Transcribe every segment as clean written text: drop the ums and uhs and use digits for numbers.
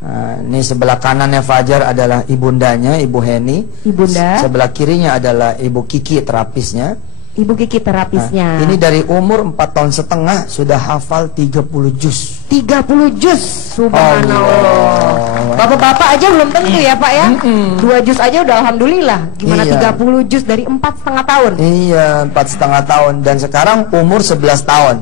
Ini sebelah kanannya Fajar adalah ibundanya, Ibu Heni. Ibunda. Sebelah kirinya adalah Ibu Kiki, terapisnya. Ibu Kiki, terapisnya. Ini dari umur 4 tahun setengah sudah hafal 30 juz. 30 juz, subhanallah. Bapak-bapak aja belum tentu ya Pak ya. 2 juz aja udah alhamdulillah. Gimana 30 juz dari 4,5 tahun? Iya, 4,5 tahun. Dan sekarang umur 11 tahun.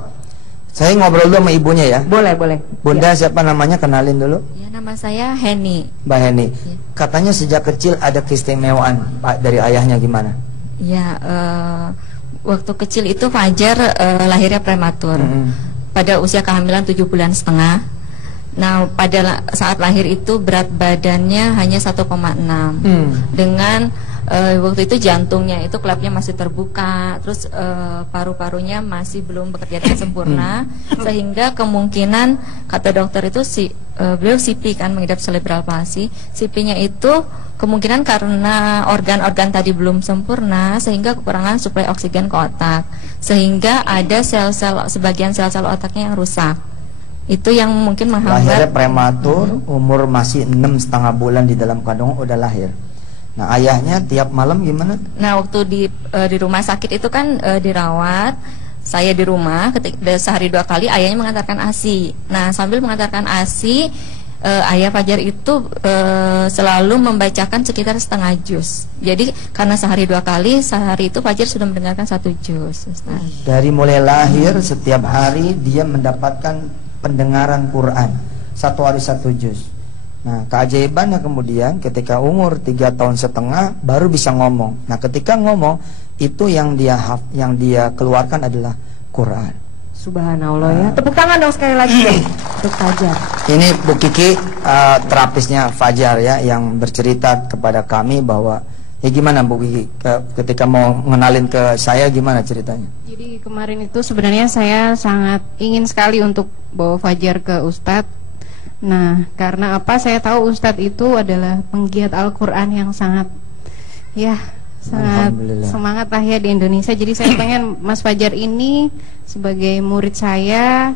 Saya ngobrol dulu sama ibunya ya. Boleh, boleh. Bunda siapa namanya? Kenalin dulu. Ya, nama saya Heni. Mbak Heni. Katanya sejak kecil ada keistimewaan Pak dari ayahnya, gimana? Ya, waktu kecil itu Fajar lahirnya prematur. Pada usia kehamilan 7 bulan setengah. Nah, pada saat lahir itu berat badannya hanya 1,6. Dengan waktu itu jantungnya itu klapnya masih terbuka, terus paru-parunya masih belum bekerja dengan sempurna, sehingga kemungkinan kata dokter itu beliau CP kan, mengidap cerebral palsy. CP-nya itu kemungkinan karena organ-organ tadi belum sempurna, sehingga kekurangan suplai oksigen ke otak, sehingga ada sebagian sel-sel otaknya yang rusak. Itu yang mungkin menghambat. Lahirnya prematur, umur masih 6,5 bulan di dalam kandungan udah lahir. Nah, ayahnya tiap malam gimana? Nah, waktu di rumah sakit itu kan dirawat, saya di rumah ketika sehari 2 kali ayahnya mengantarkan ASI. Nah, sambil mengantarkan ASI, ayah Fajar itu selalu membacakan sekitar setengah juz. Jadi karena sehari 2 kali, sehari itu Fajar sudah mendengarkan 1 juz. Dari mulai lahir setiap hari dia mendapatkan pendengaran Quran, 1 hari 1 juz. Nah, keajaibannya kemudian ketika umur 3 tahun setengah baru bisa ngomong. Nah, ketika ngomong itu yang dia keluarkan adalah Quran. Subhanallah ya. Tepuk tangan dong sekali lagi untuk Fajar. Ini Bu Kiki, terapisnya Fajar ya, yang bercerita kepada kami bahwa ya gimana Bu Kiki ketika mau ngenalin ke saya, gimana ceritanya? Jadi kemarin itu sebenarnya saya sangat ingin sekali untuk bawa Fajar ke Ustadz. Nah, karena apa? Saya tahu Ustadz itu adalah penggiat Al-Quran yang sangat semangat lah ya di Indonesia. Jadi saya pengen Mas Fajar ini sebagai murid saya,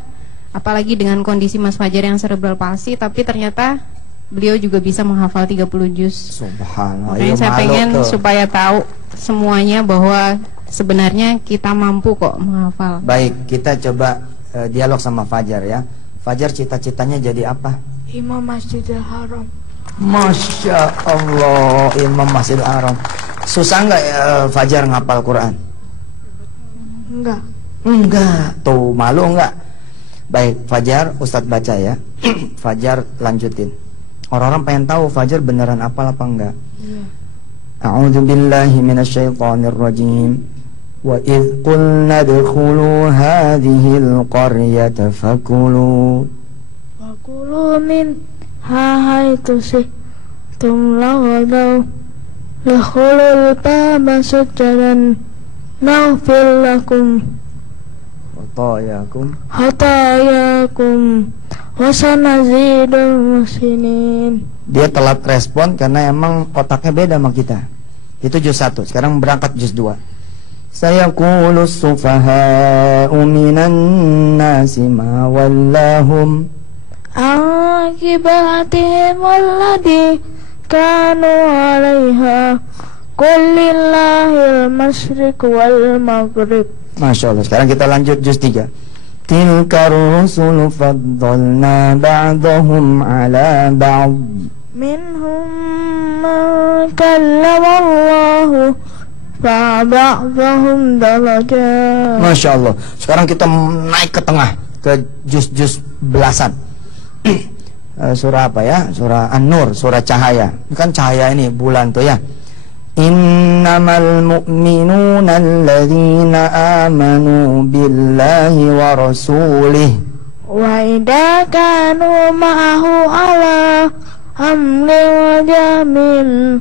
apalagi dengan kondisi Mas Fajar yang cerebral palsy, tapi ternyata beliau juga bisa menghafal 30 juz. Subhanallah. Makanya saya pengen supaya tahu semuanya bahwa sebenarnya kita mampu kok menghafal. Baik, kita coba dialog sama Fajar ya. Fajar cita-citanya jadi apa? Imam Masjidil Haram. Masya Allah, Imam Masjidil Haram. Susah nggak Fajar ngapal Quran? Enggak. Enggak, tuh malu enggak? Baik, Fajar, Ustadz baca ya. Fajar lanjutin. Orang-orang pengen tahu Fajar beneran hafal apa enggak? Iya. A'udzu billahi minasyaitonir rajim. Wa idh qulna dkhulu hadhil qaryata fakulu min haitsu si'tum laghadaw lakhulul baba sujadan naghfir lakum hatayakum wa sanazidul muhsinin. Dia telat respon karena emang otaknya beda sama kita. Itu juz 1, sekarang berangkat juz 2. Sayaqulu sufaha'u minan nasi ma wallahum akibatihim alladhi kanu 'alaiha kullillahil masyriq wal maghrib. Masya Allah. Sekarang kita lanjut juz 3. Tilkar rusulu faddalna ba'dahum 'ala ba'd minhum man kallama Allahu fa'ba'dahum darajat. Masya Allah. Sekarang kita naik ke tengah, ke juz-juz belasan. Surah apa ya? Surah An-Nur, surah cahaya. Ini kan cahaya ini, bulan tuh ya. Innamal mu'minuna alladzina amanu billahi wa rasulih wa idza kanu ma'ahu ala amrin wa jamin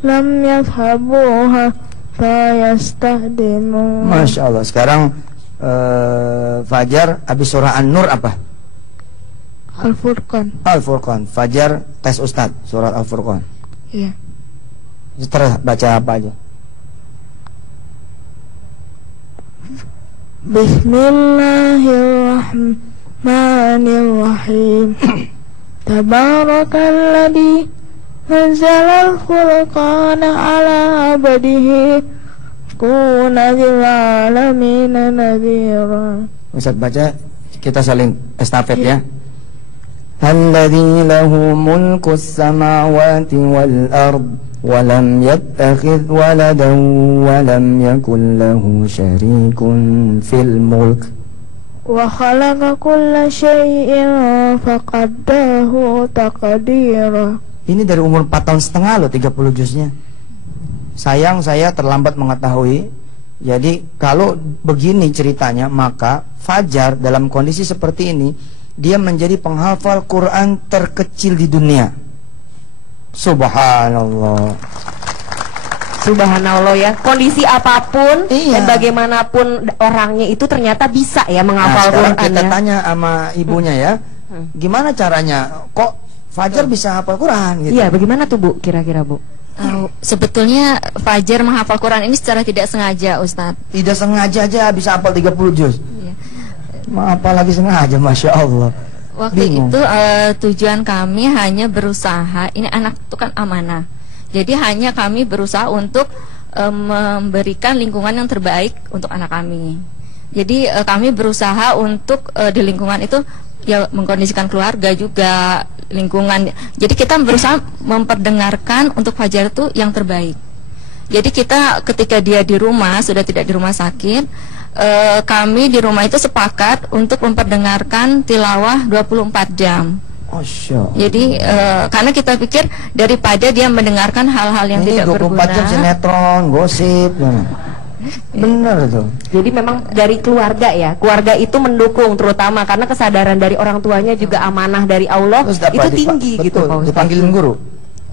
lam yadhhabuha fayastahdimu. Masya Allah. Sekarang Fajar habis surah An-Nur apa? Al-Furqan. Al-Furqan. Fajar tes Ustadz surat Al-Furqan. Iya. Terus baca apa aja? Bismillahirrahmanirrahim. Tabarakalladzi nazzalal furqana ala abdihi kuna lil alamin nadhira. Ustaz baca, kita saling estafet ya. Alladzi lahu mulkus samawati wal ard wa lam yattakhidh waladan wa lam yakul lahu syarikun fil mulk Wa khalaqa kulla syai'in faqaddarahu taqdira. Ini dari umur 4 tahun setengah loh 30 juznya. Sayang saya terlambat mengetahui. Jadi kalau begini ceritanya, maka Fajar dalam kondisi seperti ini dia menjadi penghafal Quran terkecil di dunia. Subhanallah. Subhanallah ya. Kondisi apapun Iya. dan bagaimanapun orangnya itu ternyata bisa ya Nah, menghafal sekarang Quran kita ya. tanya sama ibunya ya, gimana caranya? Kok Fajar bisa hafal Quran gitu? Iya, bagaimana tuh Bu kira-kira Bu? Sebetulnya Fajar menghafal Quran ini secara tidak sengaja, Ustadz. Tidak sengaja aja bisa hafal 30 juz. Iya. Apalagi sengaja, Masya Allah. Waktu Bingung. itu tujuan kami hanya berusaha, ini anak itu kan amanah. Jadi hanya kami berusaha untuk memberikan lingkungan yang terbaik untuk anak kami. Jadi kami berusaha untuk di lingkungan itu ya mengkondisikan keluarga juga, lingkungan. Jadi kita berusaha memperdengarkan untuk Fajar itu yang terbaik. Jadi kita ketika dia di rumah, sudah tidak di rumah sakit, kami di rumah itu sepakat untuk memperdengarkan tilawah 24 jam. Jadi karena kita pikir daripada dia mendengarkan hal-hal yang ini tidak 24 berguna. jam sinetron, gosip. Bener tuh. Jadi memang dari keluarga ya. Keluarga itu mendukung terutama karena kesadaran dari orang tuanya juga amanah dari Allah Terus dapat itu tinggi gitu betul, Pak Ustadz. dipanggilin guru.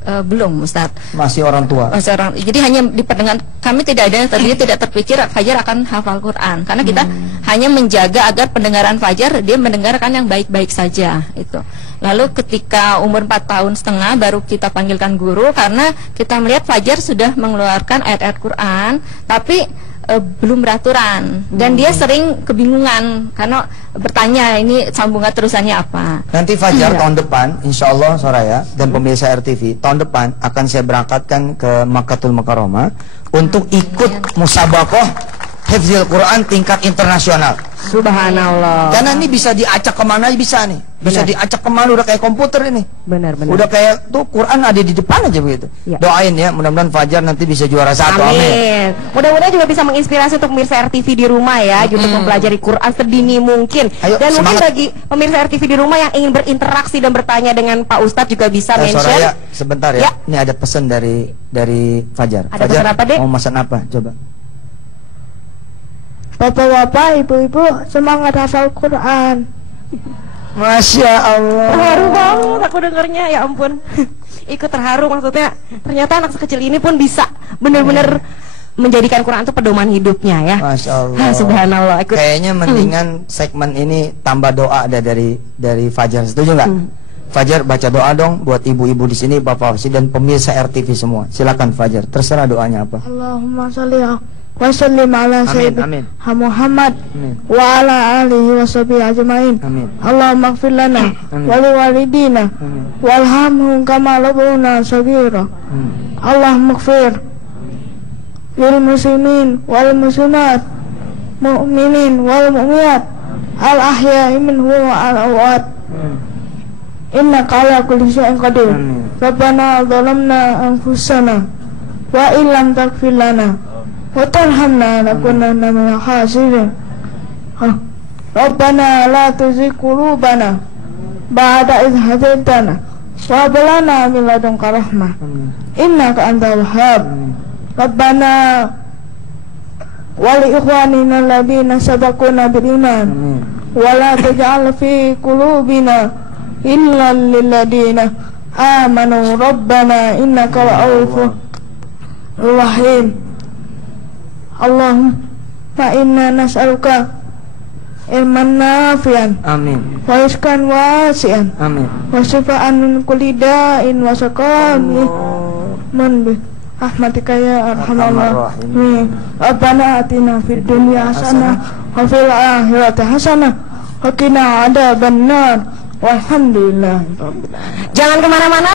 Belum, Ustadz. Masih orang tua. Jadi hanya diperdengar, kami tidak ada tadinya tidak terpikir Fajar akan hafal Quran karena kita hanya menjaga agar pendengaran Fajar dia mendengarkan yang baik-baik saja itu. Lalu ketika umur 4 tahun setengah baru kita panggilkan guru karena kita melihat Fajar sudah mengeluarkan ayat-ayat Quran tapi belum beraturan dan dia sering kebingungan karena bertanya ini sambungan terusannya apa. Nanti Fajar tahun depan, insya Allah Soraya dan pemirsa RTV, tahun depan akan saya berangkatkan ke Makkatul Mukarramah untuk ikut musabakoh Hifzil Quran tingkat internasional. Subhanallah. Karena ini bisa diacak kemana aja bisa nih. Bisa Benar. diacak kemana, udah kayak komputer ini. Benar-benar. Udah kayak tuh Quran ada di depan aja begitu. Ya. Doain ya, mudah-mudahan Fajar nanti bisa juara 1. Amin. Amin. Mudah-mudahan juga bisa menginspirasi untuk pemirsa RTV di rumah ya, untuk mempelajari Quran sedini mungkin. Ayo, Dan mungkin semangat. bagi pemirsa RTV di rumah yang ingin berinteraksi dan bertanya dengan Pak Ustadz juga bisa mention. Soraya, sebentar ya. Ya. Ini ada pesan dari Fajar. Ada Fajar, pesan apa, Dek? mau pesan apa? Coba. Bapak-bapak, ibu-ibu, semangat hafal Quran. Masya Allah. Terharu banget aku dengarnya, ya ampun. Ikut terharu maksudnya. Ternyata anak sekecil ini pun bisa benar-benar menjadikan Quran itu pedoman hidupnya ya. Masya Allah. Subhanallah. Ikut. Kayaknya mendingan segmen ini tambah doa ada dari Fajar. Setuju nggak? Fajar baca doa dong buat ibu-ibu di sini, bapak dan pemirsa RTV semua. Silakan Fajar. Terserah doanya apa. Allahumma sholli wa sallim ala Amin, sayyidina amin. Muhammad Amin. wa ala alihi wa sahbihi ajmain. Amin. Allahumma ighfir lana Amin. wa liwalidina Amin. warhamhum kama rabbuna shaghira. Allahumma ighfir lil muslimin wal muslimat, mu'minin wal mu'minat, al ahya'i minhum wa al amwat. Innaka ala kulli syai'in qadir. Amin. Rabbana zalamna anfusana wa illam taghfir lana wa tarhamna lakunanna minal khasirin. Rabbana la tuzigh qulubana ba'da idh hadaytana wa hab lana min ladunka rahmah innaka antal wahhab. Rabbana wa li ikhwanina alladhina sabaquna bil iman wa la taj'al fi qulubina illa lil ladina amanu rabbana innaka ra'ufur rahim. Allahumma inna nas'aluka ilman nafi'an Amin. wa rizqan wasi'an Amin. wa shifaan min kulli da'in wa saqamin bi rahmatika ya arhamar rahimin. Rabbana atina fid dunya hasanah wa fil akhirati hasanah wa qina adzabannar. Walhamdulillah rabbil alamin. Jangan kemana-mana.